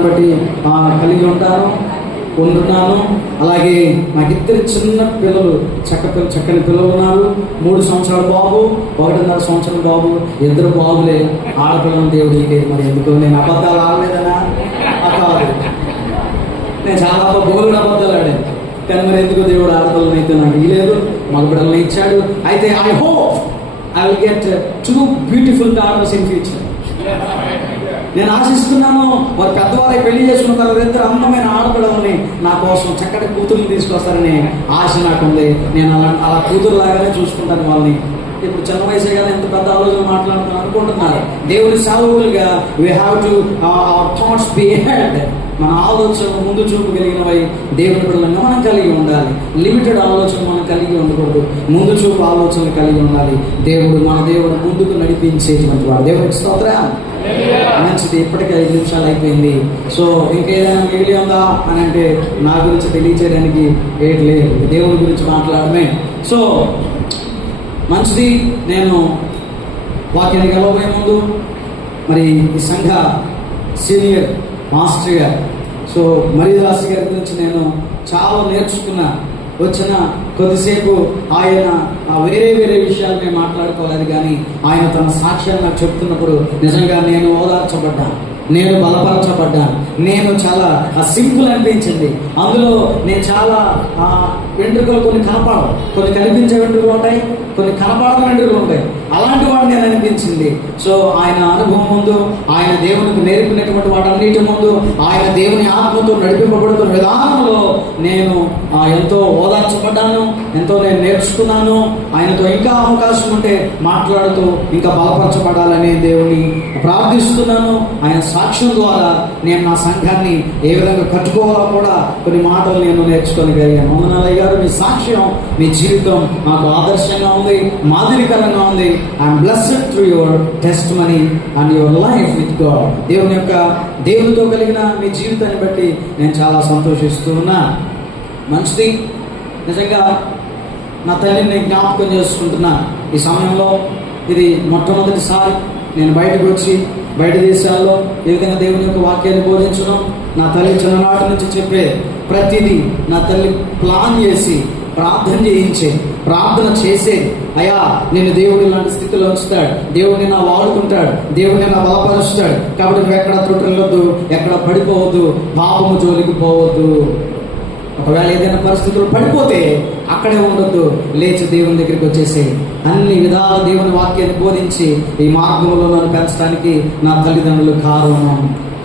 దాన్ని బట్టి కలిగి ఉంటాను, ఉంటున్నాను. అలాగే నాకు ఇద్దరు చిన్న పిల్లలు, చక్కని పిల్లలు ఉన్నారు. 3 సంవత్సరాల బాబు, 1.5 సంవత్సరాల బాబు. ఇద్దరు బాబులే. ఆడపిల్లలు దేవుడికి లేదు. మరి ఎందుకు? నేను అబద్ధాలు ఆడలేదనా? కాదు, నేను చాలా బోలుడు అబద్ధాలు ఆడాను. కానీ మరి ఎందుకు దేవుడు ఆడపిల్లలను అయితే నాకు ఇవ్వలేదు, మగ బిడ్డలను ఇచ్చాడు. అయితే I hope I will get 2 beautiful daughters in future. నేను ఆశిస్తున్నాను, వారు పెద్దవారై పెళ్లి చేసుకున్న తర్వాత 2 అందమైన ఆడపిల్లలని నా కోసం చక్కటి కూతుర్ని తీసుకొస్తారని ఆశ నాకుంది. నేను అలా కూతురులాగానే చూసుకుంటాను వాళ్ళని. ఇప్పుడు చిన్న వయసే కదా ఎంత పెద్ద ఆలోచన మాట్లాడుతున్నాను అనుకుంటున్నారు. దేవుని సేవకులుగా we have to thoughts be head. మన ఆలోచన ముందు చూపు కలిగినవై దేవుని బిడ్డలంగా మనం కలిగి ఉండాలి. లిమిటెడ్ ఆలోచన మనం కలిగి ఉండకూడదు, ముందు చూపు ఆలోచనలు కలిగి ఉండాలి. మన దేవుడు ముందుకు నడిపించేటువంటి వాడు. దేవుడికి స్తోత్రం. మంచిది. ఇప్పటికే 5 నిమిషాలు అయిపోయింది. సో ఇంకేదైనా మిగిలి ఉందా అని అంటే నా గురించి తెలియచేయడానికి ఏది లేదు, దేవుని గురించి మాట్లాడమే. సో మంచిది. నేను వాక్యానికి వెళ్ళబోయే ముందు మరి ఈ సంఘ సీనియర్ మాస్టర్ గారు మరియదాస్ గారి గురించి నేను చాలా నేర్చుకున్నా. వచ్చిన కొద్దిసేపు ఆయన వేరే విషయాలు మేము మాట్లాడుకోలేదు, కానీ ఆయన తన సాక్ష్యాన్ని నాకు చెప్తున్నప్పుడు నిజంగా నేను ఓదార్చబడ్డాను, నేను బలపరచబడ్డాను. నేను చాలా సింపుల్ అనిపించింది. అందులో నేను చాలా వెంట్రుకలు కొన్ని కనపడవు, కొన్ని కనిపించే వెంట్రుకలు ఉంటాయి, కొన్ని కనపడని వెంట్రుకలు ఉంటాయి. అలాంటి వాడు నేను అనిపించింది. సో ఆయన అనుభవం ముందు, ఆయన దేవునికి నేర్పినటువంటి వాటన్నిటి ముందు, ఆయన దేవుని ఆత్మతో నడిపింపబడుతున్న విధానంలో నేను ఎంతో ఓదార్చబడ్డాను, ఎంతో నేను నేర్చుకున్నాను. ఆయనతో ఇంకా అవకాశం ఉంటే మాట్లాడుతూ ఇంకా బలపరచబడాలని దేవుని ప్రార్థిస్తున్నాను. ఆయన సాక్ష్యం ద్వారా నేను నా సంఘాన్ని ఏ విధంగా కట్టుకోవాలో కూడా కొన్ని మాటలు నేను నేర్చుకోగలిగాను. వందనాలయ్య గారు, మీ సాక్ష్యం, మీ జీవితం నాకు ఆదర్శంగా ఉంది, మాదిరికరంగా ఉంది. I'm blessed through your testimony and your life with God. దేవునితో కలిగిన మీ జీవితాన్ని బట్టి నేను చాలా సంతోషిస్తూ ఉన్నా. మంచిది. నిజంగా నా తల్లిని జ్ఞాపకం చేసుకుంటున్నా. ఈ సమయంలో ఇది మొట్టమొదటిసారి నేను బయటకు వచ్చి బయట దేశాల్లో ఏ విధంగా దేవుని యొక్క వాక్యాన్ని బోధించడం. నా తల్లి చిన్ననాటి నుంచి చెప్పే ప్రతిదీ నా తల్లి ప్లాన్ చేసి ప్రార్థన చేసే, అయ్యా నేను దేవుడు ఇలాంటి స్థితిలో ఉంచుతాడు, దేవుడిని నా వాడుకుంటాడు, దేవుడిని నా బలపరుస్తాడు, కాబట్టి నువ్వు ఎక్కడ త్రుటిల్లొద్దు, ఎక్కడ పడిపోవద్దు, పాపము జోలికి పోవద్దు. ఒకవేళ ఏదైనా పరిస్థితులు పడిపోతే అక్కడే ఉండొద్దు, లేచి దేవుని దగ్గరికి వచ్చేసి అన్ని విధాల దేవుని వాక్యాన్ని బోధించి ఈ మార్గంలో నన్ను పెంచడానికి నా తల్లిదండ్రులు కారణం.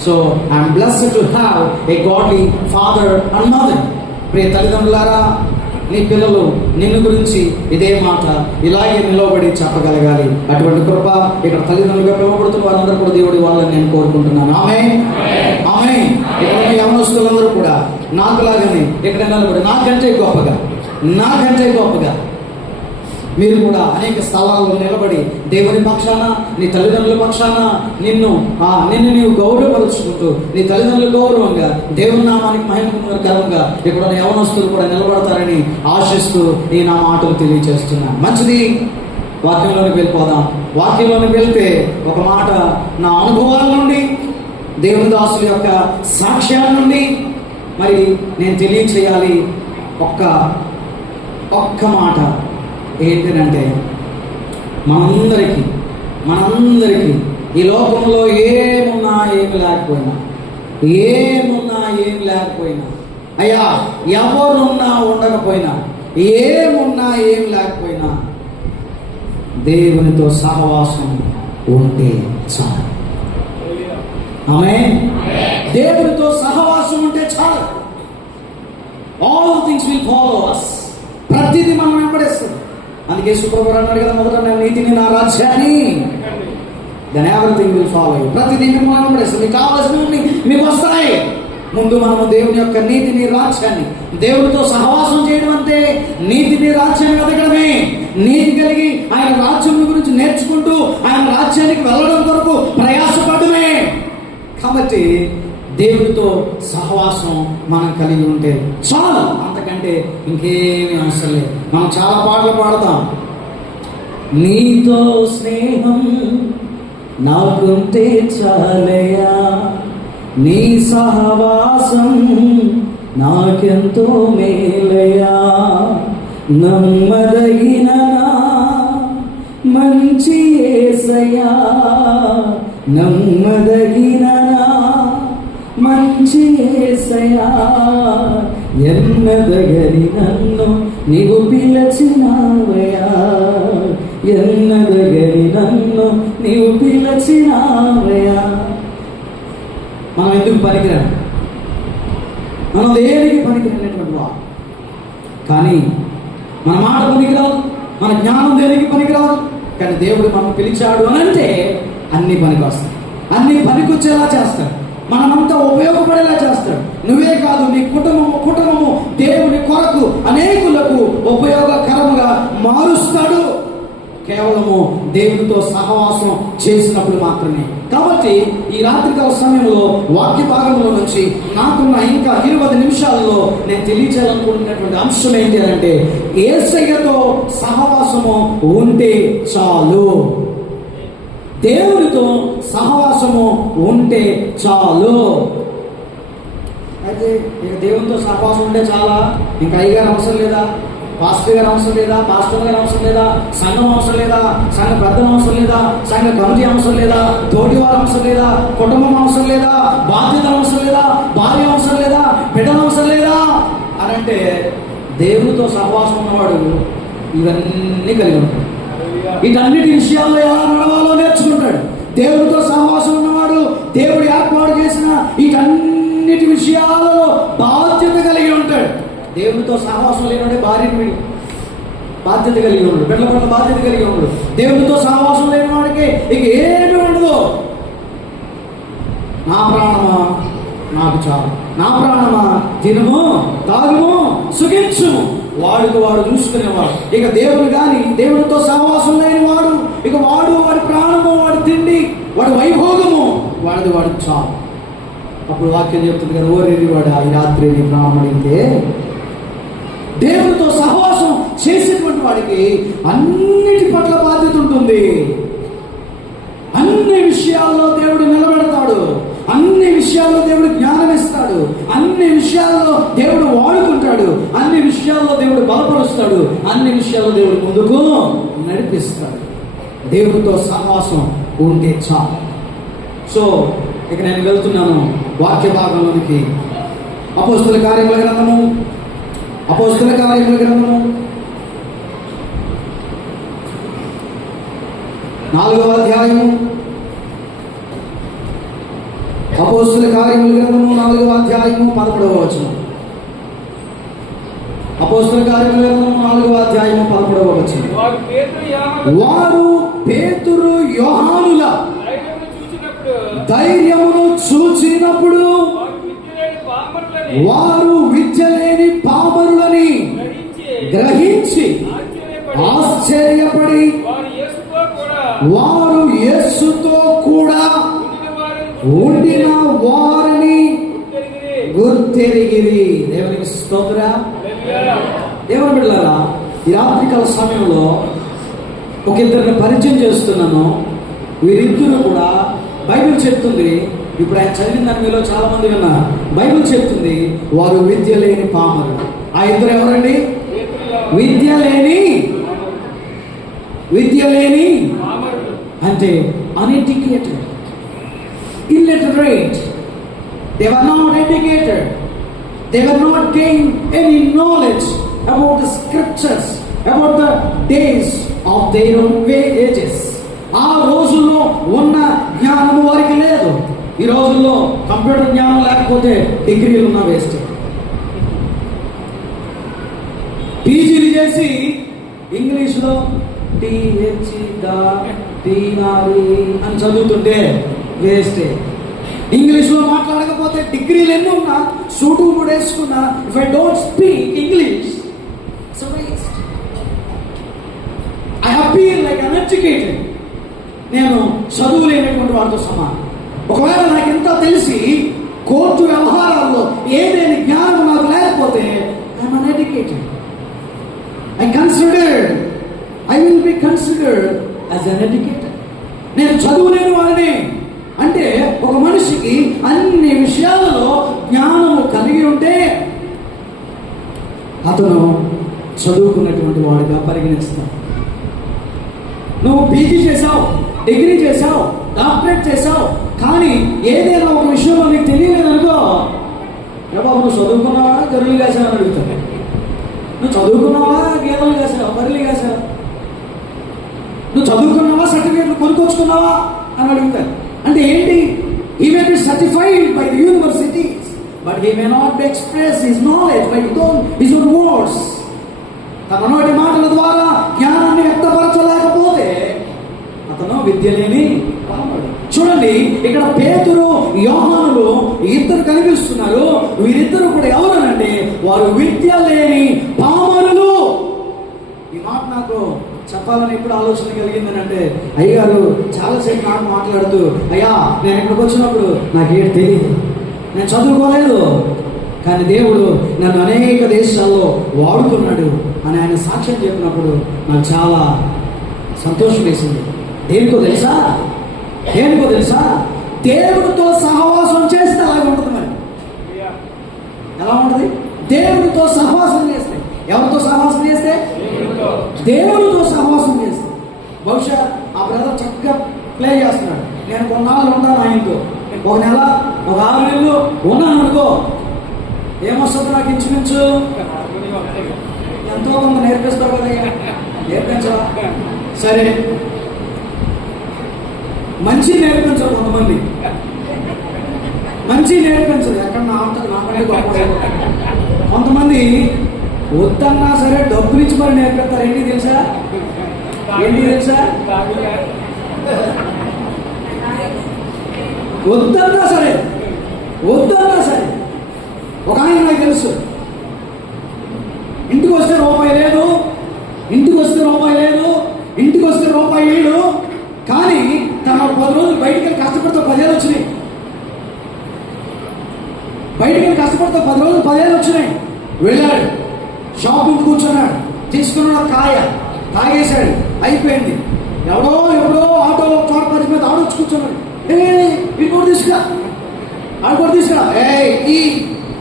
So I'm blessed to have a godly father and mother. ప్రియ తల్లిదండ్రులారా, నీ పిల్లలు నిన్ను గురించి ఇదే మాట ఇలాగే నిలబడి చెప్పగలగాలి. అటువంటి కృప ఇక్కడ తల్లిదండ్రులుగా పిలువబడుతున్న వారందరూ కూడా దేవుడి వాళ్ళని నేను కోరుకుంటున్నాను. ఆమేన్, ఆమేన్. ఇక్కడ యవనస్తులందరూ కూడా నాకులాగానే ఇక్కడ నిలబడి నాకంటే గొప్పగా మీరు కూడా అనేక స్థలాల్లో నిలబడి దేవుని పక్షాన, నీ తల్లిదండ్రుల పక్షాన నిన్ను నీవు గౌరవపరుచుకుంటూ, నీ తల్లిదండ్రుల గౌరవంగా, దేవుని నామానికి మహిమకరంగా ఇక్కడ యవనస్తులు కూడా నిలబడతారని ఆశిస్తూ నేను నా మాటలు తెలియజేస్తున్నాను. మంచిది. వాక్యంలోకి వెళ్ళిపోదాం. వాక్యంలోకి వెళ్తే ఒక మాట నా అనుభవాల నుండి, దేవుని దాసుల యొక్క సాక్ష్యాల నుండి మరి నేను తెలియచేయాలి. ఒక్క మాట ఏంటంటే, మనందరికీ ఈ లోకంలో ఏమున్నా ఏమి లేకపోయినా, అయ్యా ఎవరున్నా ఉండకపోయినా, ఏమున్నా ఏం లేకపోయినా దేవునితో సహవాసం ఉంటే చాలు. ఆమేన్. దేవునితో సహవాసం ఉంటే చాలు. All things will follow us. ప్రతిదీ మనం వెంబడిస్తుంది. అందుకే సుప్రభుడు అన్నాడు కదా, మొదట నేను నీతిని నా రాజ్యాన్ని, then everything will follow you. ప్రతిదీ మనం వెంబడిస్తుంది. మీకు కావాల్సినవి మీకు వస్తాయి. ముందు మనము దేవుని యొక్క నీతిని రాజ్యాన్ని, దేవునితో సహవాసం చేయడం అంటే నీతిని రాజ్యాన్ని వెతకడమే. నీతి కలిగి ఆయన రాజ్యం గురించి నేర్చుకుంటూ ఆయన రాజ్యానికి వెళ్ళడం కొరకు ప్రయాసపడమే. కాబట్టి దేవుడితో సహవాసం మనం కలిగి ఉంటే చాలు, అంతకంటే ఇంకేమీ అవసరం లేదు. మనం చాలా పాటలు పాడతాం. నీతో స్నేహం నాకుంటే చాలయా, నీ సహవాసం నాకెంతో మేలయా, నమ్మదగిన మంచి యేసయ్యా, నమ్మదగిన మంచి యేసయ్యా, ఎన్నదగని నన్ను నీవు పిలచినావయ్యా, ఎన్నదగని నన్ను నీవు పిలచినావయ్యా. మనం ఎందుకు పనికిరాం? మనం దేనికి పనికిరానటువంటి వాడు. కానీ మన మాట పనికిరాదు, మన జ్ఞానం దేనికి పనికిరాదు. కానీ దేవుడు మనం పిలిచాడు అని అంటే అన్ని పనికి వస్తాయి, అన్ని పనికొచ్చేలా చేస్తాడు, మనమంతా ఉపయోగపడేలా చేస్తాడు. నువ్వే కాదు, నీ కుటుంబము దేవుని కొరకు అనేకులకు ఉపయోగకరముగా మారుస్తాడు, కేవలము దేవునితో సహవాసం చేసినప్పుడు మాత్రమే. కాబట్టి ఈ రాత్రికాల సమయంలో వాక్య భాగంలో నుంచి నాకున్న ఇంకా 20 నిమిషాలలో నేను తెలియచేయాలనుకుంటున్నటువంటి అంశం ఏంటి అంటే, యేసయ్యతో సహవాసము ఉంటే చాలు. దేవునితో సహవాసము ఉంటే చాలు. అయితే ఇక దేవునితో సహవాసం ఉంటే చాలా, ఇంకా అయ్యగారు అవసరం లేదా, పాస్టర్ గారు అవసరం లేదా, పాస్టర్ గారు అవసరం లేదా, సంఘం అవసరం లేదా, సంఘ పెద్దలు అవసరం లేదా, సంఘ కమిటీ అవసరం లేదా, తోటి వారు అవసరం లేదా, కుటుంబం అవసరం లేదా, బాధ్యతలు అవసరం లేదా, భార్య అవసరం లేదా, బిడ్డలు అవసరం లేదా అని అంటే, దేవునితో సహవాసం ఉన్నవాడు ఇవన్నీ కలిగి ఉంటాడు. వీటన్నిటి విషయాల్లో ఎలా నడవాలో నేర్చుకుంటాడు. దేవుడితో సహవాసం ఉన్నవాడు దేవుడు ఏర్పాటు చేసిన వీటన్నిటి విషయాలలో బాధ్యత కలిగి ఉంటాడు. దేవుడితో సహవాసం లేనివాడే భార్యని బాధ్యత కలిగి ఉన్నాడు, బిడ్డల పట్ల బాధ్యత కలిగి ఉన్నాడు. దేవుడితో సహవాసం లేని వాడికి ఇక ఏమి ఉండదు. నా ప్రాణమా నాకు చాలు, నా ప్రాణమా తినుము తాగుము సుఖించుము, వాడికి వాడు చూసుకునేవాడు. ఇక దేవుడు కానీ దేవుడితో సహవాసం లేని వాడు ఇక వాడి ప్రాణము, వాడి తిండి, వాడి వైభోగము వాడు చాలు. అప్పుడు వాక్యం చెప్తుంది కదా, ఓరేది వాడు ఈ రాత్రి నీ ప్రాణం అడిగితే. దేవుడితో సహవాసం చేసేటువంటి వాడికి అన్నిటి పట్ల బాధ్యత ఉంటుంది. అన్ని విషయాల్లో దేవుడు నిలబెడతాడు, అన్ని విషయాల్లో దేవుడు జ్ఞానం ఇస్తాడు, అన్ని విషయాల్లో దేవుడు వాడుకుంటాడు, అన్ని విషయాల్లో దేవుడు బలపరుస్తాడు, అన్ని విషయాల్లో దేవుడు ముందుకు నడిపిస్తాడు. దేవుడితో సహవాసం ఉంటే చాలు. సో ఇక నేను వెళ్తున్నాను వాక్య భాగంలోనికి. అపోస్తుల కార్యముల గ్రంథము 4వ అధ్యాయము. అపోస్తుల కార్యముల గ్రంథము 4వ అధ్యాయము 11వ వచనం. అపోస్తుల కార్యముల గ్రంథము 4వ అధ్యాయము 11వ వచనం. వారు పేతురు యోహానుల ధైర్యమును చూచినప్పుడు వారు విద్యలేని పామరులని గ్రహించి ఆశ్చర్యపడి వారు యేసుతో కూడా ఉండిన వారిని గుర్తెరిగిరి. దేవునికి స్తోత్రం. దేవుని బిడ్డలారా, ఈ రాత్రికాల సమయంలో ఒక ఇద్దరిని పరిచయం చేస్తున్నాను. వీరిద్దరు కూడా బైబిల్ చెప్తుంది, ఇప్పుడు ఆయన చదివిన దాని మీలో చాలా మంది విన్నారు. బైబిల్ చెప్తుంది వారు విద్య లేని పామరులు. ఆ ఇద్దరు ఎవరండి? విద్య లేని అంటే uneducated, illiterate. They were not educated. They were not gained any knowledge about the scriptures, about the days of their own ages. ఆ రోజుల్లో ఉన్న జ్ఞానము వారికి లేదు. ఈ రోజుల్లో కంప్యూటర్ జ్ఞానం లేకపోతే డిగ్రీలు ఉన్న వేస్ట్. పీజీలు చేసి ఇంగ్లీష్లో అని చదువుతుంటే వేస్టే. ఇంగ్లీష్లో మాట్లాడకపోతే డిగ్రీలు ఎన్ని ఉన్నా, సూటు కూడా వేసుకున్నా, if I don't speak English it's waste. I appear like uneducated. నేను చదువు లేనటువంటి వాడితో సమానం. ఒకవేళ నాకు ఎంత తెలిసి కోర్టు వ్యవహారాల్లో ఏదైనా జ్ఞానం నాకు లేకపోతే I'm uneducated. I will be considered as an educator. నేను చదువు లేని వాడిని అంటే ఒక మనిషికి అన్ని విషయాలలో జ్ఞానము కలిగి ఉంటే అతను చదువుకున్నటువంటి వాడిగా పరిగణిస్తాడు. నువ్వు పీజీ చేసావు, డిగ్రీ చేసావు, డాక్టరేట్ చేసావు, కానీ ఏదైనా ఒక విషయంలో నీకు తెలియలేదనుకో, బాబు నువ్వు చదువుకున్నావా, గొర్రెలు కాసావు అని అడుగుతావు. నువ్వు చదువుకున్నావా, గేదెలు కాసావు, బర్రెలు కాసావు, నువ్వు చదువుకున్నావా, సర్టిఫికేట్లు కొనుక్కొచ్చుకున్నావా అని అడుగుతారు. అంటే ఏంటి? He may be certified by the universities, but he may not express his knowledge by his own words. తన నోటి మాటల ద్వారా జ్ఞానాన్ని వ్యక్తపరచలేకపోతే అతను విద్య లేని పామరుడు. చూడండి, ఇక్కడ పేతురు, యోహానులు ఇద్దరు కనిపిస్తున్నారు. వీరిద్దరు కూడా ఎవరనంటే వారు విద్య లేని పామరులు. ఈ మాట నాకు చెప్పాలని ఎప్పుడు ఆలోచన కలిగిందని అంటే, అయ్యగారు చాలాసేపు నాకు మాట్లాడుతూ, అయ్యా నేను ఇక్కడికి వచ్చినప్పుడు నాకేం తెలియదు, నేను చదువుకోలేదు, కానీ దేవుడు నన్ను అనేక దేశాల్లో వాడుతున్నాడు అని ఆయన సాక్ష్యం చెప్పినప్పుడు నాకు చాలా సంతోషం వేసింది. దేనికో తెలుసా? దేవుడితో సహవాసం చేస్తే అలాగే ఉంటుంది. మరి ఎలా ఉంటుంది? దేవుడితో సహవాసం చేస్తే. ఎవరితో సహవాసం చేస్తే? దేవుడితో సహవాసం చేస్తే. బహుశా ఆ బ్రదర్ చక్కగా ప్లే చేస్తున్నాడు. నేను కొన్నాళ్ళు ఉంటాను ఆయనతో, ఒక నెల, ఒక 6 నెలలు ఉన్నాను అనుకో, ఏమొస్తుంది నాకు? ఇంచుమించు ఎంతో కొంత నేర్పిస్తావు కదా. నేర్పించవా? సరే, మంచి నేర్పించరు కొంతమంది, మంచి నేర్పించరు. ఎక్కడ నాకంటే గొప్ప. కొంతమంది వద్దన్నా సరే డబ్బులు ఇచ్చి మరి నేర్పిస్తారు. ఏంటి తెలుసా? వద్దన్నా సరే ఒక ఆయన నాకు తెలుసు, ఇంటికి వస్తే రూపాయి లేదు, ఇంటికి వస్తే రూపాయి లేడు, కానీ తన 10 రోజులు బయటికి కష్టపడితే 10,000 వచ్చినాయి. వెళ్ళాడు, షాపింగ్ కూర్చున్నాడు, తీసుకున్నాడు కాయ, తాగేశాడు, అయిపోయింది. ఎవడో ఆటో చోట పరిస్థితి మీద ఆడొచ్చి కూర్చున్నాడు. ఇది కూడా తీసుకురా, ఆడు కూడా తీసుకురా,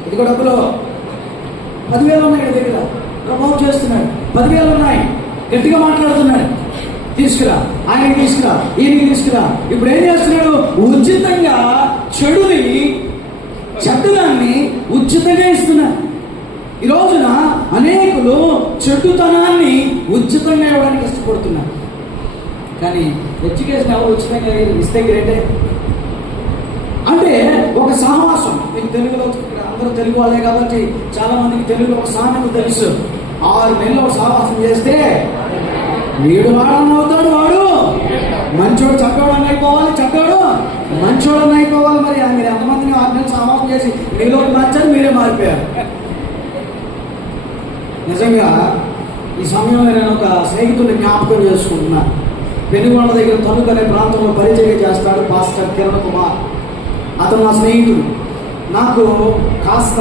ఇది కూడా డబ్బులు 10,000 ఉన్నాయి దగ్గర, ప్రమోట్ చేస్తున్నాడు, 10,000 ఉన్నాయి, గట్టిగా మాట్లాడుతున్నాడు, తీసుకురా, ఆయనకి తీసుకురా, ఈయనకి తీసుకురా. ఇప్పుడు ఏం చేస్తున్నాడు? ఉచితంగా చెడ్డదాన్ని ఉచితంగా ఇస్తున్నాడు. ఈ రోజున అనేకులు చెడ్డుతనాన్ని ఉచితంగా ఇవ్వడానికి ఇష్టపడుతున్నారు. కానీ ఎడ్యుకేషన్ ఎవరు ఉచితంగా ఇస్తే గ్రేటే. అంటే ఒక సహవాసం. మీకు తెలుగులో అందరూ తెలుగు వాళ్ళే కాబట్టి చాలా మందికి తెలుగులో ఒక సామెత తెలుసు. 6 నెలలు ఒక సహవాసం చేస్తే వీడు వాడవుతాడు, వాడు మంచోడు చక్కవాడని అయిపోవాలి, చక్కవాడు మంచోడని అయిపోవాలి. మరి మీరు ఎంతమందిని 6 నెలలు సహవాసం చేసి మీలో మార్చారు, మీరే మారిపోయారు. నిజంగా ఈ సమయంలో నేను ఒక స్నేహితుడిని జ్ఞాపకం చేసుకుంటున్నా. పెనుగొండ దగ్గర తణుకు అనే ప్రాంతంలో పరిచయం చేస్తాడు పాస్టర్ కిరణ్ కుమార్. అతను నా స్నేహితుడు. నాకు కాస్త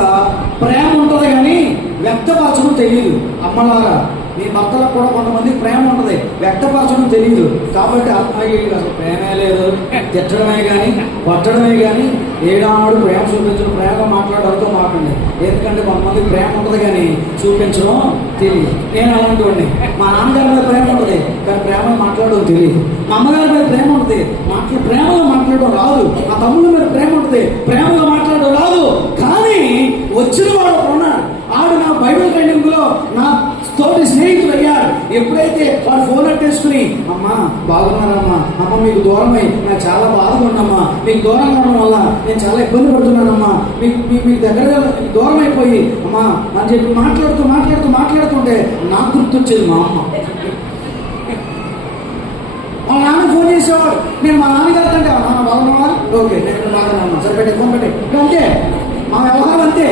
ప్రేమ ఉంటుంది కానీ వ్యక్తపరచడం తెలియదు. అమ్మలారా, మీ భర్తలకు కూడా కొంతమందికి ప్రేమ ఉంటుంది, వ్యక్తపరచడం తెలియదు. కాబట్టి అమ్మాయి అసలు ప్రేమే లేదు, తిట్టడమే కానీ కొట్టడమే కానీ ఏడాడు ప్రేమ చూపించడం, ప్రేమ మాట్లాడడంతో మాట్లాడండి. ఎందుకంటే కొంతమంది ప్రేమ ఉంటుంది కానీ చూపించడం తెలియదు. నేను అలాంటి వాడిని. మా నాన్నగారి మీద ప్రేమ ఉంటుంది కానీ ప్రేమ మాట్లాడడం తెలియదు. మా అమ్మగారి మీద ప్రేమ ఉంటుంది, ప్రేమగా మాట్లాడడం రాదు. మా తమ్ముడి మీద ప్రేమ ఉంటుంది, ప్రేమగా మాట్లాడడం రాదు. కానీ వచ్చిన వాడు ఉన్నాడు. ఆడు నా బైబిల్ ట్రైనింగ్ లో నా తోటి స్నేహితులు అయ్యారు. ఎప్పుడైతే వాడు ఫోన్ అట్టేసుకుని, అమ్మా బాగున్నారమ్మా, అమ్మ మీకు దూరమై నాకు చాలా బాధగా ఉండమ్మా, మీకు దూరంగా ఉండడం వల్ల నేను చాలా ఇబ్బంది పడుతున్నానమ్మా, మీకు దగ్గర దూరం అయిపోయి అమ్మా అని చెప్పి మాట్లాడుతుంటే నాకు గుర్తొచ్చేది మా అమ్మ. మా నాన్న ఫోన్ చేసేవాడు. నేను మా నాన్నగారు అంటే నాన్న బాగున్నావా, ఓకే నేను బాగున్నాను, సరిపెట్టే ఫోన్ పెట్టే, అంతే మా వ్యవహారం అంతే.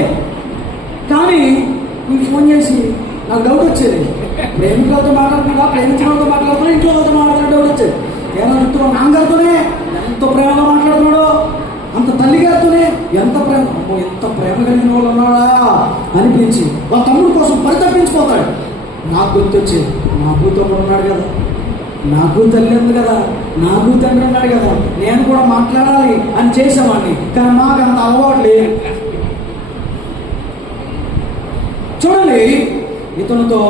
కానీ మీకు ఫోన్ చేసి నాకు డౌట్ వచ్చేది, ప్రేమికులతో మాట్లాడుతున్నా, ప్రేమించిన వాళ్ళతో మాట్లాడుతున్నా, ఇంట్లో వాళ్ళతో మాట్లాడే డౌట్ వచ్చేది. ఏమో ఇంట్లో నాన్నగారితోనే ఎంత ప్రేమగా మాట్లాడుతున్నాడో, అంత తల్లిగారితోనే ఎంత ప్రేమ, ఎంత ప్రేమ కలిగిన వాళ్ళు ఉన్నాడా అనిపించి వాళ్ళ తమ్ముడు కోసం పరితపించిపోతాడు. నాకు గుర్తొచ్చేది, మా భూతమ్ముడు ఉన్నాడు కదా, నాకు తల్లి ఉంది కదా, నాకు తండ్రి ఉన్నాడు కదా, నేను కూడా మాట్లాడాలి అని చేసేవాడిని. కానీ మాకు అంత అలవాటు లేదు. చూడండి, ఇతనితో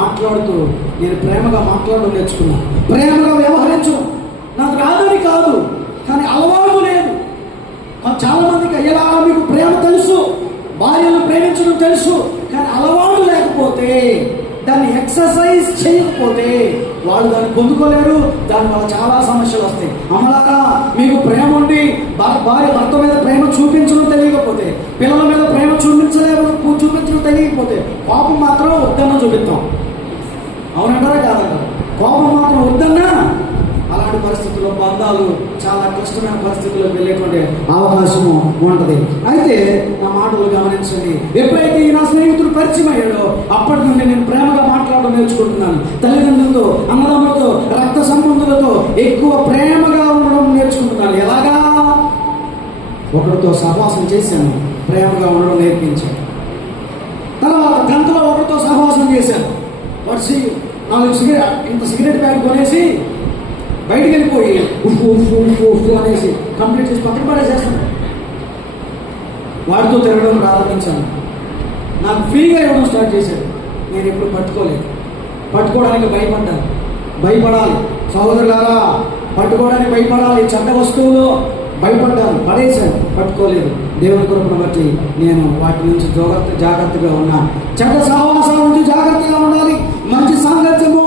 మాట్లాడుతూ నేను ప్రేమగా మాట్లాడడం నేర్చుకున్నా. ప్రేమగా వ్యవహరించు నాకు రాదని కాదు, కానీ అలవాటు లేదు. చాలా మందికి ఎలా మీకు ప్రేమ తెలుసు, భార్యను ప్రేమించడం తెలుసు, కానీ అలవాటు లేకపోతే, దాన్ని ఎక్సర్సైజ్ చేయకపోతే వాళ్ళు దాన్ని పొందుకోలేరు. దానివల్ల చాలా సమస్యలు వస్తాయి. అమలారా, మీకు ప్రేమ ఉండి భార్య భర్త మీద ప్రేమ చూపించడం తెలియకపోతే, పిల్లల మీద ప్రేమ చూపించడం తెలియకపోతే, కోపం మాత్రం వద్దన్నా చూపిస్తాం. అవునంటారా కాదంటారా? కోపం మాత్రం వద్దన్నా అలాంటి పరిస్థితుల్లో బంధాలు చాలా కష్టమైన పరిస్థితుల్లోకి వెళ్ళేటువంటి అవకాశము ఉంటుంది. అయితే నా మాటలు గమనించండి. ఎప్పుడైతే ఈ నా స్నేహితుడు పరిచయం అయ్యాడో అప్పటి నుండి నేను ప్రేమగా మాట్లాడడం నేర్చుకుంటున్నాను. తల్లిదండ్రులతో, అన్నదమ్ములతో, రక్త సంబంధులతో ఎక్కువ ప్రేమగా ఉండడం నేర్చుకుంటున్నాను. ఎలాగా? ఒకరితో సహవాసం చేశాను, ప్రేమగా ఉండడం నేర్పించాను. తర్వాత 10th లో ఒకరితో సహవాసం చేశాను. వాడు 4 ఇంత సిగరెట్ ప్యాకెట్ కొనేసి బయటికి వెళ్ళిపోయి ఉఫ్ అనేసి కంప్లీట్ చేసి పక్కన పడేసేస్తాను. వాడితో తిరగడం ప్రారంభించాను. నాకు ఫ్రీగా ఇవ్వడం స్టార్ట్ చేశాడు. నేను ఎప్పుడు పట్టుకోవడానికి భయపడాలి. సహోదరులారా, పట్టుకోవడానికి భయపడాలి. చెడ్డ వస్తువులు భయపడ్డాను, పడేశాను, పట్టుకోలేదు. దేవుని కృపను బట్టి నేను వాటి నుంచి జాగ్రత్తగా ఉన్నాను. చెడ్డ సహవాసాల నుంచి జాగ్రత్తగా ఉండాలి. మంచి సాంగత్యము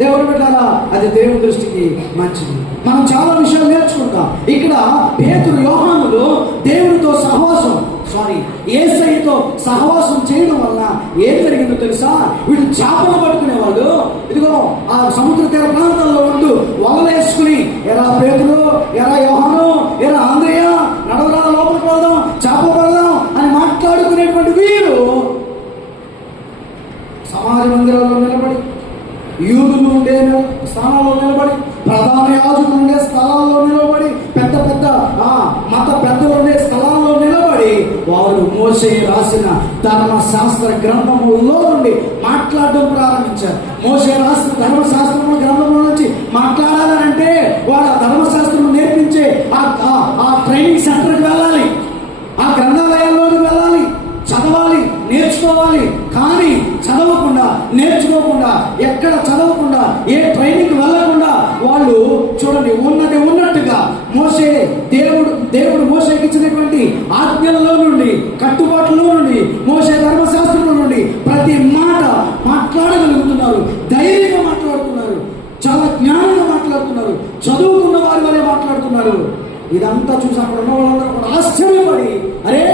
దేవుడు పెట్టాలా, అది దేవుని దృష్టికి మంచిది. మనం చాలా విషయాలు నేర్చుకుంటాం. ఇక్కడ పేతురు, యోహానులు దేవునితో యేసయ్యతో సహవాసం చేయడం వల్ల ఏం జరిగిందో తెలుసా? వీళ్ళు చేపలు పట్టుకునేవాళ్ళు. ఇదిగో ఆ సముద్ర తీర ప్రాంతాల్లో ఉంటూ వలలేసుకుని, ఎరా పేతురు, ఎరా యోహాను, ఎరా ఆంద్రయ్య, నడవరా, లోపలికి పోదాం, చేపలు పడదాం అని మాట్లాడుకునేటువంటి వీరు సమాజ మందిరాల్లో నిలబడి, యూదులు ఉండే స్థానాల్లో నిలబడి, ప్రధాన యాజకులు ఉండే స్థలాల్లో నిలబడి, పెద్ద మత పెద్దలు ఉండే స్థలాల్లో నిలబడి వారు మోసే రాసిన ధర్మశాస్త్ర గ్రంథములో నుండి మాట్లాడడం ప్రారంభించారు. మోసే రాసిన ధర్మశాస్త్రము గ్రంథముల నుంచి మాట్లాడాలంటే వాడు ఆ ధర్మశాస్త్రం నేర్పించే ఆ ట్రైనింగ్ సెంటర్కి వెళ్ళాలి, ఆ గ్రంథాలయాల్లోకి వెళ్ళాలి, చదవాలి, నేర్చుకోవాలి. కానీ చదవకుండా, నేర్చుకోకుండా, ఎక్కడ చదవకుండా, ఏ ట్రైనింగ్ వెళ్ళకుండా వాళ్ళు చూడండి ఉన్నది ఉన్నట్టుగా దేవుడు మోషేకి ఇచ్చినటువంటి ఆజ్ఞలలో నుండి, కట్టుబాట్లలో నుండి, మోషే ధర్మశాస్త్రంలో నుండి ప్రతి మాట మాట్లాడగలుగుతున్నారు. ధైర్యంగా మాట్లాడుతున్నారు, చాలా జ్ఞానంగా మాట్లాడుతున్నారు, చదువుకున్న వారి వరే మాట్లాడుతున్నారు. ఇదంతా చూసి అక్కడ ఉన్న వాళ్ళందరూ కూడా ఆశ్చర్యపడి, అరే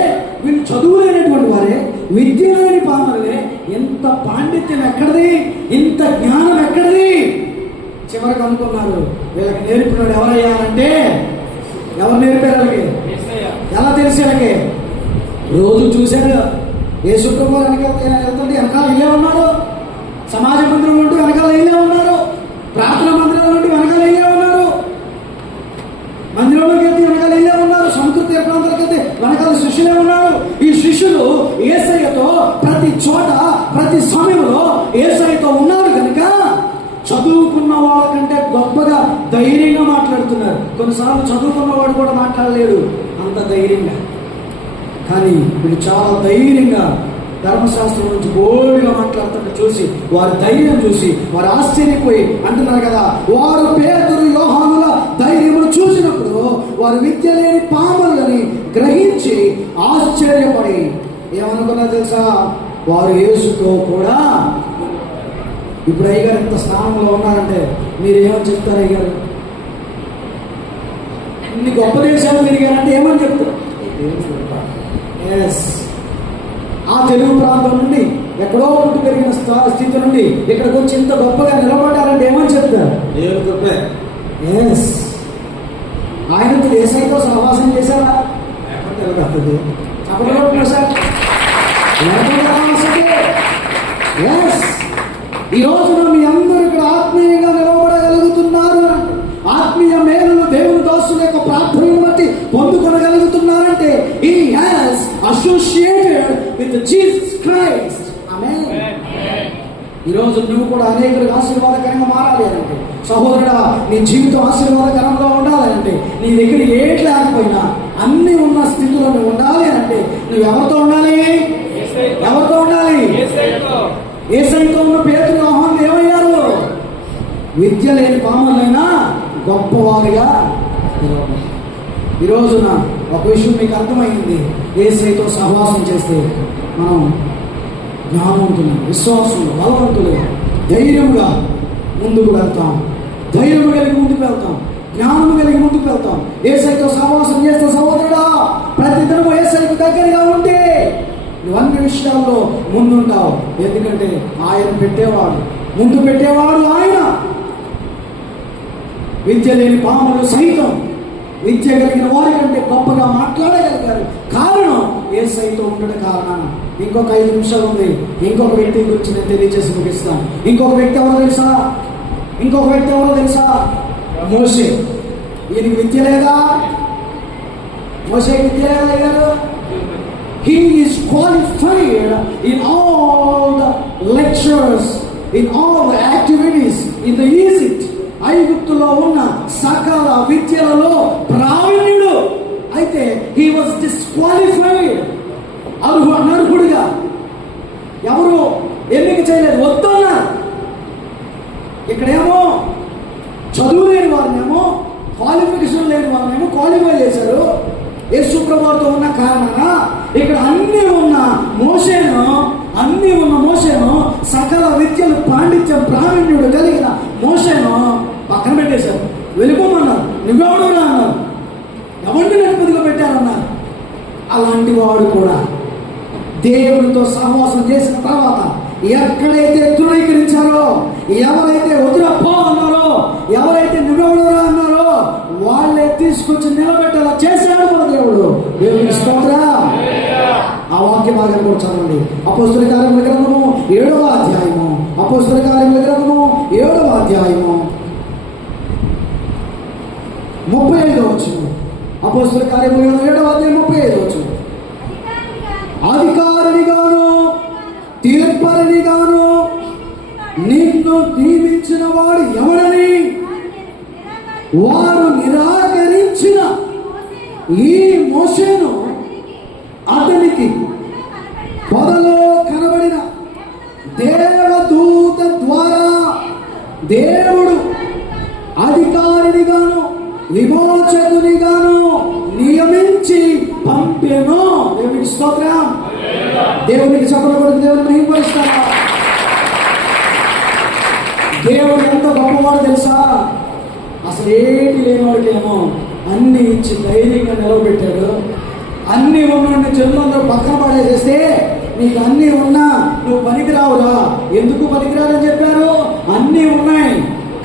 వీళ్ళు చదువులేనటువంటి వారే, విద్య లేని పామరులే, ఎంత పాండిత్యం ఎక్కడిది, ఇంత జ్ఞానం ఎక్కడిది? చివరికి అనుకున్నారు, వీళ్ళకి నేర్పినాడు ఎవరయ్యా అంటే, ఎవరు నేర్పారు వాళ్ళకి? ఎలా తెలిసి వాళ్ళకి? రోజు చూశాడు. ఏ శుక్రవారం వెళ్తుంటే వెనకాల ఇల్లే ఉన్నాడు, సమాజ మందిరం ఉంటూ వెనకాల ఇల్లే ఉన్నాడు, ప్రార్థన మందిరాలు ఉంటూ వెనకాల ఇల్లే ఉన్నారు, మందిరంలోకి వెళ్తే వెనకాల ఇల్లే ఉన్నారు, సముద్ర తీర ప్రాంతాలకు వెళ్తే వెనకాల శిష్యులే ఉన్నారు. ఈ శిష్యులు యేసయ్యతో ప్రతి చోట, ప్రతి సమయంలో యేసయ్యతో ఉన్నారు కనుక చదువుకున్న వాళ్ళకంటే గొప్పగా ధైర్యంగా మాట్లాడుతున్నారు. కొన్నిసార్లు చదువుకున్నవాడు కూడా మాట్లాడలేడు అంత ధైర్యంగా. కానీ వీళ్ళు చాలా ధైర్యంగా ధర్మశాస్త్రం నుంచి బోల్డ్గా మాట్లాడుతుంటే చూసి, వారి ధైర్యం చూసి వారు ఆశ్చర్యపోయి అంటున్నారు కదా, వారు పేతురు, యోహానుల ధైర్యమును చూసినప్పుడు వారు విద్య లేని పామరులని గ్రహించి ఆశ్చర్యపడి ఏమనుకున్నారు తెలుసా? వారు యేసుతో కూడా. ఇప్పుడు అయ్యగారు ఇంత స్థానంలో ఉన్నారంటే మీరు ఏమని చెప్తారు? అయ్యారు ఇన్ని గొప్ప దేశాలు తిరిగారంటే ఏమని చెప్తారు? ఎస్, ఆ తెలుగు ప్రాంతం నుండి ఎక్కడో పుట్టి పెరిగిన స్థితి నుండి ఇక్కడికి వచ్చి ఇంత గొప్పగా నిలబడ్డారంటే ఏమని చెప్తారు? దేవుని గొప్పే. ఎస్, ఆయనతో యేసయ్యతో సహవాసం చేశారా? లేకపోతే ఈ రోజున మీ అందరూ ఇక్కడ ఆత్మీయంగా నిలబడగలుగుతున్నారు అంటే, ఆత్మీయ మేలును దేవుని దాసుల యొక్క ప్రార్థనను బట్టి పొందుకొనగలుగుతున్నారంటే he has associated with Jesus Christ. Amen. ఈరోజు నువ్వు కూడా అనేకులకు ఆశీర్వాదకరంగా మారాలి అంటే, సహోదరుడా నీ జీవితం ఆశీర్వాదకరంగా ఉండాలి అంటే, నీ దగ్గర ఏటి లేకపోయినా అన్ని ఉన్న స్థితిలో నువ్వు ఉండాలి అంటే నువ్వు ఎవరితో ఉండాలి? ఎవరితో ఉండాలి? యేసయ్యతో ఉన్న పేతురు యోహాను ఏమయ్యారు? విద్య లేని పామరులైనా గొప్పవారిగా. ఈ రోజున ఒక విషయం మీకు అర్థమైంది, యేసయ్యతో సహవాసం చేస్తే మనం జ్ఞానవంతులు, విశ్వాసులు, బలవంతులు, ధైర్యంగా ముందుకు వెళ్తాం, ధైర్యం కలిగి ముందుకు వెళ్తాం, జ్ఞానం కలిగి ముందుకు వెళ్తాం. యేసయ్యతో సహవాసం చేస్తే సహోదరుడా, ప్రతిదినము యేసయ్యకు దగ్గరగా ఉంటే నువ్వు అన్ని విషయాల్లో ముందుంటావు. ఎందుకంటే ఆయన పెట్టేవాడు, ముందు పెట్టేవాడు ఆయన. విద్య లేని పాములు సైతం విద్య కలిగిన వారి కంటే గొప్పగా మాట్లాడగలిగారు. కారణం యేసయ్యతో ఉండడం కారణం. ఇంకొక 5 నిమిషాలు ఉంది. ఇంకొక వ్యక్తి గురించి నేను తెలియజేసి ముగిస్తాను. ఇంకొక వ్యక్తి ఎవరో తెలుసా? మోషే. ఈయనకి విద్య లేదా? మోషేకి విద్య లేదా అయ్యారు? He is qualified in all the lectures, in all the activities in the Egypt. ఐగుప్తులో ఉన్న సకల విద్యలలో ప్రావీణ్యుడు. అయితే he was disqualified, అనర్హుడిగా. ఎవరు ఎన్నిక చేయలేదు, వద్దన్నారు. ఇక్కడేమో చదువు లేని వారినేమో, క్వాలిఫికేషన్ లేని వారినేమో క్వాలిఫై చేశారు. యేసు ప్రభువుతో ఉన్న కారణంగా ఇక్కడ అన్ని ఉన్న మోషేను సకల విద్యలు పాండిత్యం ప్రావీణ్యుడు కలిగిన మోషేను పక్కన పెట్టేశారు. వెళ్ళిపోమన్నారు. నువ్వెవడు అన్నారు. ఎవరిని నెమ్మదిగా పెట్టారన్నారు. అలాంటి వాడు కూడా దేవుడితో సహవాసం చేసిన తర్వాత ఎక్కడైతే తృణీకరించారో, ఎవరైతే వదిలపో అన్నారో, ఎవరైతే నువ్వెవడరా అన్నారో వాళ్ళే తీసుకొచ్చి నిలబెట్టేలా చేశాడు మన దేవుడు. దేవునికి స్తోత్రం. ఆ వాక్య భాగాన్ని కూడా చదవండి. అపోస్తల కార్యముల గ్రంథము 7వ అధ్యాయము. అపోస్తల కార్యముల గ్రంథము 7వ అధ్యాయము 35వ వచనం. అపోస్తల కార్యముల గ్రంథం 7వ అధ్యాయం 35వ వచనం. అధికారినిగాను తీర్పరినిగాను నిన్ను నియమించిన వాడు ఎవడని వారు నిరాకరించిన ఈ మోషేను అతనికి పొదలో కనబడిన దేవదూత ద్వారా దేవుడు అధికారినిగాను విమోచకునిగాను నియమించి పంపెను. దేవునికి స్తోత్రం. దేవునికి చెప్పబడి దేవుని మహిమపరుస్తారా? దేవుడు ఎంత గొప్పవాడు తెలుసా? అసలు ఏమి లేనివాడికేమో అన్ని ఇచ్చి ధైర్యంగా నిలవబెట్టాడు. అన్ని ఉన్న చెల్లందరూ పక్కన పడేసేస్తే నీకు అన్నీ ఉన్నా నువ్వు పనికిరావురా. ఎందుకు పనికిరాదని చెప్పారు? అన్నీ ఉన్నాయి,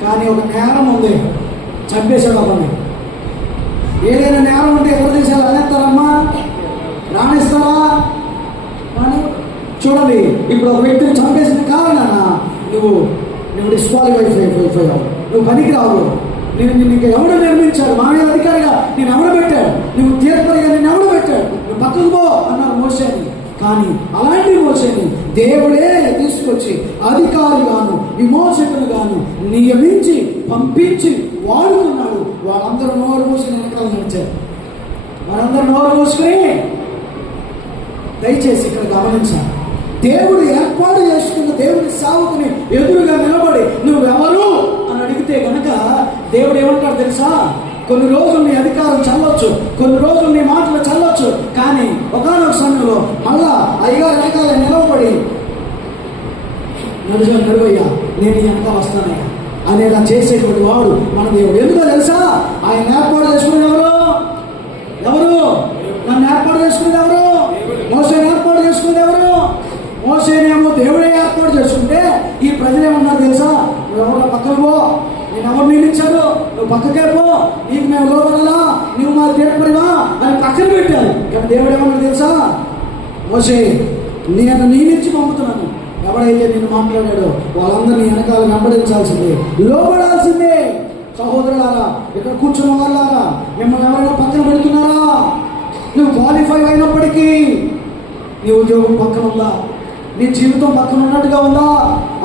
కానీ ఒక నేరం ఉంది, చంపేశాడు అతన్ని. ఏదైనా నేరం ఉంటే ఎవరు తీసారు? అనేస్తారమ్మా, రాణిస్తారా? చూడండి, ఇప్పుడు ఒక వ్యక్తిని చంపేసిన కారణాన నువ్వు డిస్క్వాలిఫై అయిపోయావు, నువ్వు పనికిరావు. నీకు ఎవరు నిర్మించాడు? మా మీద అధికారిగా నేను ఎవరు పెట్టాడు? నువ్వు తీర్పరిగా నేను ఎవరు పెట్టాడు? నువ్వు పక్కకు పో అన్నారు మోషేని. కానీ అలాంటి మోషేని దేవుడే తీసుకొచ్చి అధికారిగాను విమోచకులుగాను నియమించి పంపించి వాడుకున్నాడు. వాళ్ళందరూ నోరు మూసుకుని వెనకాల నడిచారు. వారందరూ నోరు మూసుకుని, దయచేసి ఇక్కడ గమనించాలి, దేవుడు ఏర్పాటు చేసుకున్న దేవుడి సేవకుని ఎదురుగా నిలబడి నువ్వెవరు అని అడిగితే కనుక దేవుడు ఏమంటాడు తెలుసా? కొన్ని రోజులు నీ అధికారం చల్లొచ్చు, కొన్ని రోజులు నీ మాటలు చల్లొచ్చు, కానీ ఒకనొక సమయంలో మళ్ళా అయ్యగారు వెనకాల నిలవబడి నడువయ్యా, నేను ఎంత వస్తానయ్యా అనేలా చేసేటువంటి వాడు మన దేవుడు. ఎందుకో తెలుసా? ఆయన ఏర్పాటు చేసుకునేది ఎవరు? నన్ను ఏర్పాటు చేసుకునేది ఎవరు? మోసేని ఏర్పాటు చేసుకునేది ఎవరు? మోసేనేమో దేవుడే ఏర్పాటు చేసుకుంటే ఈ ప్రజలు ఏమన్నారు తెలుసా? నువ్వు ఎవరో పక్కకు పో, నేను ఎవరు నియమించాడు, నువ్వు పక్కకే పో, నీకు మేము లోపలా, నువ్వు మా తీర్పరివా అని పక్కన పెట్టారు. కానీ దేవుడు ఏమన్నా తెలుసా? మోసే, నేను నియమించి పంపుతున్నాను. ఎవడైతే నేను మాట్లాడాడో వాళ్ళందరినీ వెనకాల వెంబడించాల్సిందే, లోపడాల్సిందే. సహోదరులారా, ఇక్కడ కూర్చున్న వాళ్ళారా, మిమ్మల్ని ఎవరైనా పక్కన పెడుతున్నారా? నువ్వు క్వాలిఫై అయినప్పటికీ నీ ఉద్యోగం పక్కన ఉందా? నీ జీవితం పక్కన ఉన్నట్టుగా ఉందా?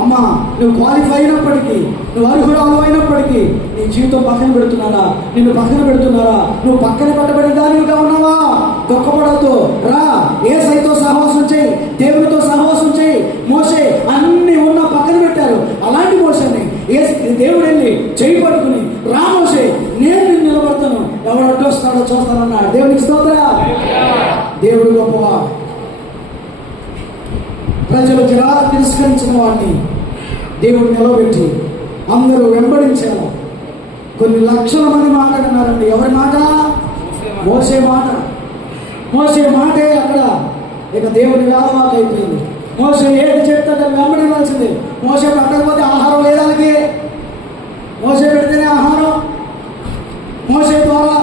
అమ్మా, నువ్వు క్వాలిఫై అయినప్పటికీ, నువ్వు అర్హురాలు అయినప్పటికీ నీ జీవితం పక్కన పెడుతున్నారా? నిన్ను పక్కన పెడుతున్నారా? నువ్వు పక్కన పెట్టబడిన దానివిగా ఉన్నావా? దుఃఖపడవద్దు, రా, యేసయ్యతో సహవాసం చేయి, దేవుడితో సహవాసం చేయి. మోషే అన్ని ఉన్న పక్కన పెట్టారు. అలాంటి మోషేని దేవుడు వెళ్ళి చేయి పట్టుకుని, రా మోషే, నేను నిన్ను నిలబడతాను, ఎవరు అడ్డొస్తాడో చూస్తానన్నాడు. దేవునికి స్తోత్రం. దేవుడు గొప్పవా. ప్రజలు తిరస్కరించిన వాడిని దేవుడు నిలబెట్టి అందరూ వెంబడించారు. కొన్ని లక్షల మంది మాట్లాడినారండి. ఎవరి మాట? మోసే మాట. మోసే మాటే అక్కడ ఇక దేవుడి వేదవాకు అయిపోయింది. మోసే ఏది చెప్తే వెంబడించాల్సింది. మోసే పట్టకపోతే ఆహారం లేదు వాళ్ళకి. మోసే పెడితేనే ఆహారం. మోసే ద్వారా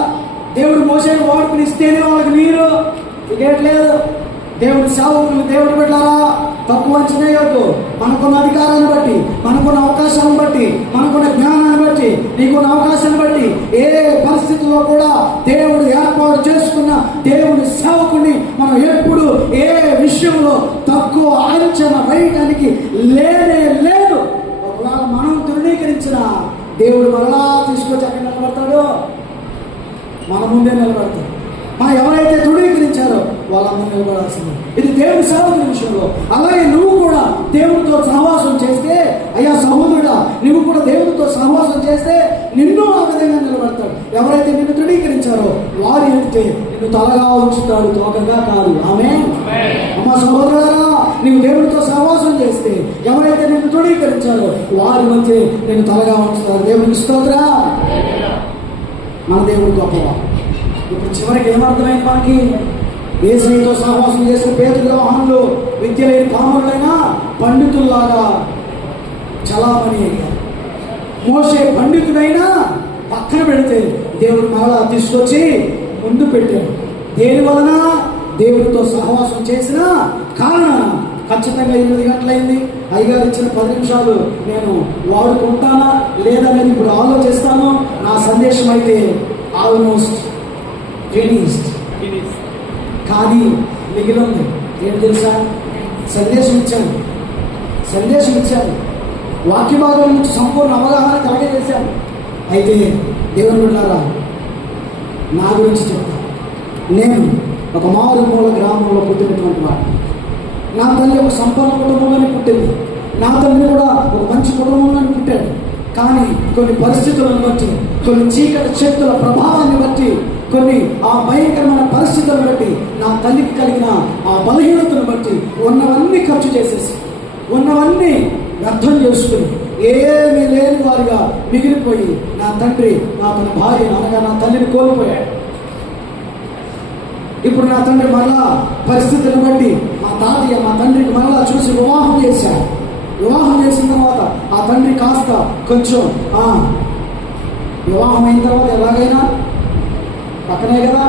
దేవుడు మోసేని వాడుకుని ఇస్తేనే వాళ్ళకి నీరు. ఇదేట్లేదు. దేవుడి సేవకులు, దేవుడు పెట్టారా, తక్కువ అంచనా వద్దు. మనకున్న అధికారాన్ని బట్టి, మనకున్న అవకాశాలను బట్టి, మనకున్న జ్ఞానాన్ని బట్టి, నీకున్న అవకాశాన్ని బట్టి ఏ పరిస్థితుల్లో కూడా దేవుడు ఏర్పాటు చేసుకున్న దేవుడి సేవకుని మనం ఎప్పుడు ఏ విషయంలో తక్కువ అంచనా వేయడానికి లేనే లేదు. ఒకవేళ మనం తృణీకరించిన దేవుడు మరలా తీసుకొచ్చి అక్కడ నిలబడతాడు, మన ముందే నిలబడతాడు. మనం ఎవరైతే తృణీకరించారో వాళ్ళందరూ నిలబడాల్సింది. ఇది దేవుడి సేవకుల విషయంలో. అలాగే నువ్వు కూడా దేవుడితో సహవాసం చేస్తే, అయ్యా సహోదరుడా, నువ్వు కూడా దేవుడితో సహవాసం చేస్తే నిన్ను ఆ విధంగా నిలబడతాడు. ఎవరైతే నిన్ను తృణీకరించారో వారి ఎత్తే నిన్ను తలగా ఉంచుతాడు, తోకగా కాదు. ఆమేన్. అమ్మ సహోదరులారా, నీవు దేవుడితో సహవాసం చేస్తే ఎవరైతే నిన్ను తృణీకరించారో వారి మధ్య నిన్ను తలగా ఉంచుతారు. దేవునికి స్తోత్రం. మన దేవుడు గొప్పవా. ఇప్పుడు చివరికి ఏమర్థమైంది మనకి? యేసయ్యతో సహవాసం చేసిన పేతురు, యోహానులు విద్య లేని పామరులైనా పండితుల్లాగా చలామణి అయ్యారు. మోసే పండితుడైనా పక్కన పెడితే దేవుడు మరలా తీసుకొచ్చి ముందు పెట్టాడు. దేని వలన? దేవుడితో సహవాసం చేసిన కారణం. ఖచ్చితంగా 8 గంటలైంది. అయ్యగారు ఇచ్చిన 10 నిమిషాలు నేను వాడుకుంటానా లేదా నేను ఇప్పుడు ఆలోచిస్తాను. నా సందేశం అయితే ఆల్మోస్ట్ ఫినిష్డ్. కానీ మిగిలింది ఏంటి తెలుసా? సందేశం ఇచ్చాను, వాక్య భాగం నుంచి సంపూర్ణ అవగాహన కలిగజేశాను. అయితే దేవుని బిడ్డలారా, నా గురించి చెప్తాను. నేను ఒక మారుమూల గ్రామంలో పుట్టినటువంటి వాడిని. నా తల్లి ఒక సంపన్న కుటుంబంలోనే పుట్టింది. నా తండ్రి కూడా ఒక మంచి కుటుంబంలోనే పుట్టాడు. కానీ కొన్ని పరిస్థితులను బట్టి, కొన్ని చీకటి శక్తుల ప్రభావాన్ని బట్టి, కొన్ని ఆ భయంకరమైన పరిస్థితులను బట్టి, నా తల్లికి కలిగిన ఆ బలహీనతను బట్టి ఉన్నవన్నీ ఖర్చు చేసేసి, ఉన్నవన్నీ వ్యర్థం చేసుకుని ఏమీ లేని వారిగా మిగిలిపోయి నా తండ్రి తన భార్య అనగా నా తల్లిని కోల్పోయాడు. ఇప్పుడు నా తండ్రి మరలా పరిస్థితులను బట్టి మా తాతయ్య మా తండ్రికి మరలా చూసి వివాహం చేశాడు. వివాహం చేసిన తర్వాత ఆ తండ్రి కాస్త కొంచెం వివాహం అయిన తర్వాత ఎలాగైనా పక్కనే కదా,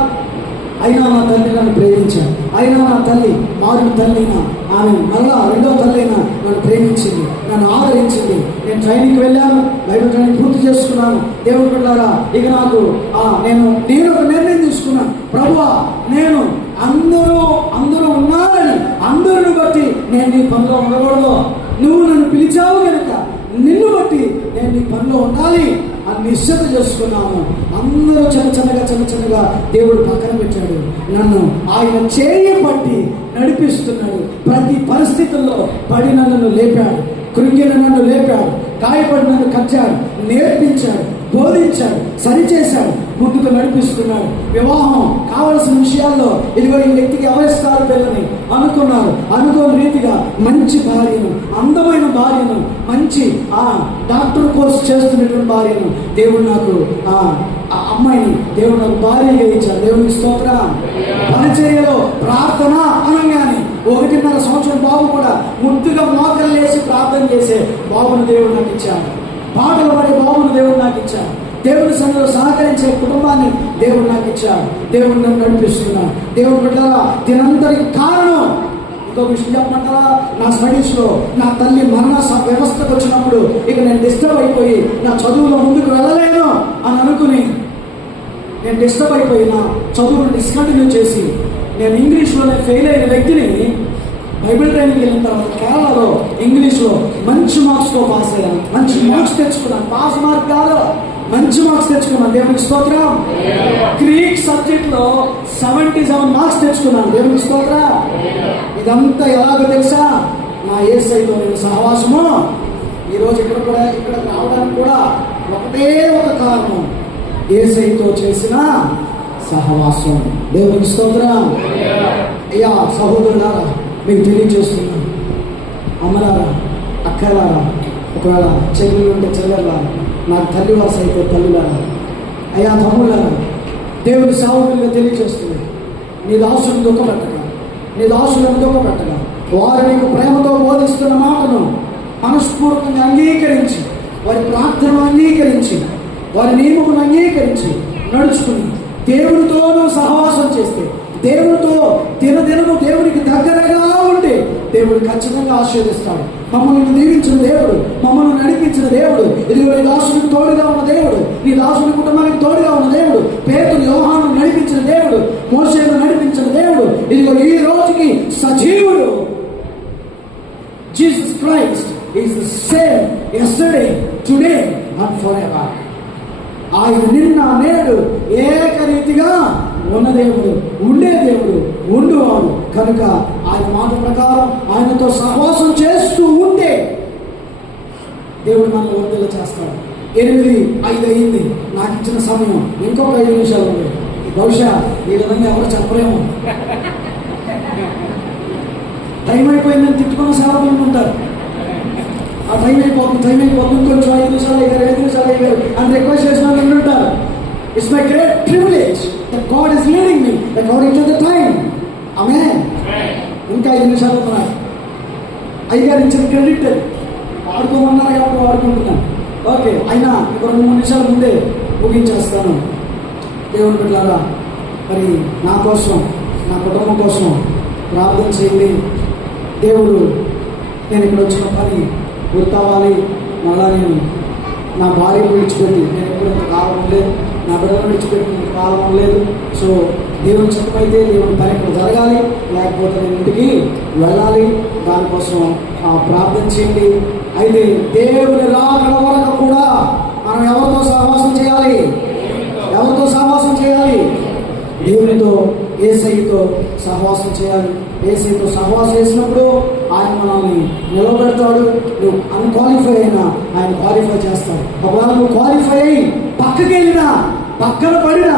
అయినా నా తల్లి నన్ను ప్రేమించాడు. అయినా నా తల్లి మారు తల్లినా, ఆమె మళ్ళా రెండో తల్లినా నన్ను ప్రేమించింది, నన్ను ఆదరించింది. నేను ట్రైనింగ్కి వెళ్ళాను, బైబిల్ ట్రైనింగ్ పూర్తి చేసుకున్నాను. దేవుడు బిడ్డలారా, ఇక నాకు నేను ఒక నిర్ణయం తీసుకున్నాను. ప్రభువా, నేను అందరూ ఉన్నారని అందరిని బట్టి నేను నీ పనిలో ఉండకూడదు. నువ్వు నన్ను పిలిచావు కనుక నిన్ను బట్టి నేను నీ పనిలో ఉండాలి అని నిశ్చత చేసుకున్నాను. అందరూ చిన్నగా దేవుడు పక్కన పెట్టాడు. నన్ను ఆయన చేయి పట్టి నడిపిస్తున్నాడు. ప్రతి పరిస్థితుల్లో పడి నన్ను లేపాడు, కృంగిన నన్ను లేపాడు, గాయపడి నన్ను కట్టాడు, నేర్పించాడు, బోధించాడు, సరిచేశాడు, ముందుకు నడిపిస్తున్నాడు. వివాహం కావలసిన విషయాల్లో ఇదిగో ఈ వ్యక్తికి అవయస్కార పిల్లని అనుకున్నారు. అనుకోని రీతిగా మంచి భార్యను, అందమైన భార్యను, మంచి డాక్టర్ కోర్స్ చేస్తున్నటువంటి భార్యను దేవుడు నాకు అమ్మాయిని దేవుడు నాకు భార్యగా ఇచ్చాడు. దేవునికి స్తోత్రం. పరిచర్యలో ప్రార్థన అనగానే 1.5 సంవత్సరం బాబు కూడా ముద్దుగా మోకలు లేచి ప్రార్థన చేసే బాబును దేవుడు నాకు ఇచ్చాడు. పాటలు పడే బాబును దేవుడు నాకు ఇచ్చాడు. దేవుడి సన్నిధిలో సహకరించే కుటుంబాన్ని దేవుడు నాకు ఇచ్చాడు. దేవుడు నన్ను నడిపిస్తున్నాడు. దేవుడు బిడ్డలారా, దీనంతటికి కారణం ఇంకో విషయం చెప్పమంటారా? నా స్టడీస్లో నా తల్లి మరణ వ్యవస్థకు వచ్చినప్పుడు ఇక నేను డిస్టర్బ్ అయిపోయి నా చదువులో ముందుకు వెళ్ళలేను అని అనుకుని నేను డిస్టర్బ్ అయిపోయి నా చదువును డిస్కంటిన్యూ చేసి నేను ఇంగ్లీష్లోనే ఫెయిల్ అయిన వ్యక్తిని బైబిల్ ట్రైనింగ్ వెళ్ళిన తర్వాత కేరళలో ఇంగ్లీష్లో మంచి మార్క్స్తో పాస్ అయ్యాను. మంచి మార్క్స్ తెచ్చుకున్నాను. పాస్ మార్క్ కాదు, మంచి మార్క్స్ తెచ్చుకున్నాను. దేవునికి స్తోత్రం. గ్రీక్ సబ్జెక్ట్లో 77 మార్క్స్ తెచ్చుకున్నాను. దేవునికి స్తోత్రం. ఇదంతా ఎలాగో తెలుసా? నా యేసయ్యతో నేను సహవాసము. ఈరోజు ఇక్కడ రావడానికి కూడా ఒకటే ఒక కారణం, యేసయ్యతో చేసిన సహవాసం. దేవునికి స్తోత్రం. అయ్యా సహోదరులారా, మీకు తెలియజేస్తున్నాను. అమ్మలారా, అక్కలారా, ఒకవేళ చెల్లెలు ఉంటే చెల్లెలారా, నాకు తల్లి వరుస అయితే తల్లిలారా, అయ్యా తమ్ముళ్ళారా, దేవుడి సహోదరులుగా తెలియజేస్తుంది. నీ దాసులను దుఃఖపెట్టగా, నీ దాసులను దుఃఖపెట్టగా, వారు నీకు ప్రేమతో బోధిస్తున్న మాటను మనస్ఫూర్తిగా అంగీకరించి, వారి ప్రార్థనను అంగీకరించి, వారి నియమమును అంగీకరించి నడుచుకుని దేవుడితోనూ సహవాసం చేస్తే, దేవుడితో దినదినము దేవుడికి దగ్గరగా ఉంటే దేవుడు ఖచ్చితంగా ఆశీర్వదిస్తాడు. మమ్మల్ని దీవించిన దేవుడు, మమ్మల్ని నడిపించిన దేవుడు, ఇదిగో నీ దాసునికి తోడుగా ఉన్న దేవుడు, నీ దాసుని కుటుంబానికి తోడుగా ఉన్న దేవుడు, పేతురు యోహాను నడిపించిన దేవుడు, మోషేను నడిపించిన దేవుడు, ఇదిగో ఈ రోజుకి సజీవుడు. Jesus Christ is the same yesterday, today and forever. ఆయన నిన్న నేడు ఏకరీతిగా ఉన్న దేవుడు, ఉండే దేవుడు, ఉండువాడు. కనుక ఆయన మాట ప్రకారం ఆయనతో సహవాసం చేస్తూ ఉంటే దేవుడు మనల్ని వర్ధిల్ల చేస్తాడు. 8:05 అయింది. నాకు ఇచ్చిన సమయం ఇంకొక 5 నిమిషాలు ఉంది. బహుశా ఈ విధంగా ఎవరు చెప్పలేము. టైం అయిపోయిందని తిట్టుకున్న సేవకులు ఉంటారు. ఆ టైం అయిపోతుంది కొంచెం 5 నిమిషాలు అయ్యారు అని రిక్వెస్ట్ చేసిన వాళ్ళు ఉంటారు. It's my great privilege that God is leading me according to the time. Amen. ఇంకా 5 నిమిషాలు ఉన్నాయి. అయ్యగారు ఇచ్చిన క్రెడిట్ వాడుకోమన్నారు కాబట్టి వాడుకుంటున్నాను. ఓకే, అయినా ఒక 2-3 నిమిషాల ముందే ముగించేస్తాను. దేవుని బిడ్డలారా, మరి నా కోసం, నా కుటుంబం కోసం ప్రార్థన చేయండి. దేవుడు నేను ఇక్కడ వచ్చిన పని గుర్తవ్వాలి. మళ్ళా నేను నా భార్యను విడిచిపెట్టి నేను ఎప్పుడైతే కాలం లేదు, నా బిడ్డను విడిచిపెట్టి కాలం లేదు. సో దేవుని చిత్తమైతే దేవుని పని ఇక్కడ జరగాలి, లేకపోతే నేను ఇంటికి వెళ్ళాలి. దానికోసం ప్రార్థన చేయండి. అయితే దేవుని రాకడ వరకు కూడా మనం ఎవరితో సహవాసం చేయాలి? ఎవరితో సహవాసం చేయాలి? దేవునితో, యేసయ్యతో సహవాసం చేయాలి. యేసయ్యతో సహవాసం చేసినప్పుడు ఆయన మనల్ని నిలబెడతాడు. నువ్వు అన్క్వాలిఫై అయినా ఆయన క్వాలిఫై చేస్తాడు. ఒకవేళ నువ్వు క్వాలిఫై అయ్యి పక్కకి వెళ్ళినా, పక్కన పడినా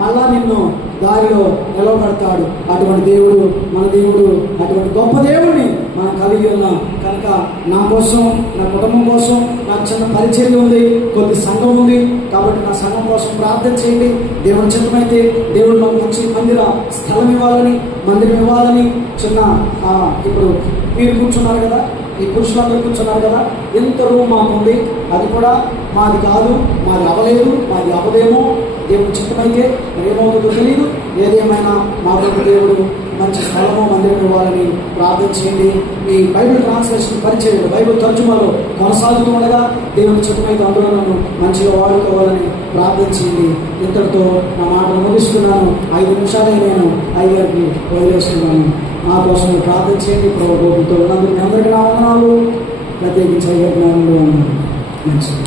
మళ్ళా నిన్ను దారిలో నిలబెడతాడు. అటువంటి దేవుడు మన దేవుడు. అటువంటి గొప్ప దేవుడిని మనం కలిగి ఉన్నాం. కనుక నా కోసం, నా కుటుంబం కోసం నాకు చిన్న పరిచర్య ఉంది, కొద్ది సంఘం ఉంది. కాబట్టి నా సంఘం కోసం ప్రార్థన చేయండి. దేవుని చిత్తమైతే దేవుడు మాకు మంచి స్థలం ఇవ్వాలని, మందిరం ఇవ్వాలని చిన్న ఇప్పుడు మీరు కూర్చున్నారు కదా, ఈ పురుషులందరూ కూర్చున్నారు కదా, ఎంత రూమ్ మాకుంది. అది కూడా మాది కాదు, మాది అవ్వలేదు, మాది అవ్వదేమో. దేవుడు చిత్తమైతే మరి ఏమవుతుందో తెలియదు. ఏదేమైనా మా దేవుడు మంచి స్థలము, మందిరం ఇవ్వాలని ప్రార్థన చేయండి. ఈ బైబిల్ ట్రాన్స్లేషన్ పరిచయం, బైబిల్ తర్జుమాలో కొనసాగుతూ ఉండగా దేవుని చిత్తమైతే అందులో నన్ను మంచిగా వాడుకోవాలని ప్రార్థన చేయండి. ఇంతటితో నా మాటలు ముగిస్తున్నాను. 5 నిమిషాలే నేను అయ్యగారికి వదిలేస్తున్నాను. నా కోసం ప్రార్థన చేయండి. ప్రభుత్వంతో ఉన్నందుకు మీ అందరికీ నా వందనాలు. ప్రత్యేకించి అయ్యగారికి నా వందనాలు. మంచిది.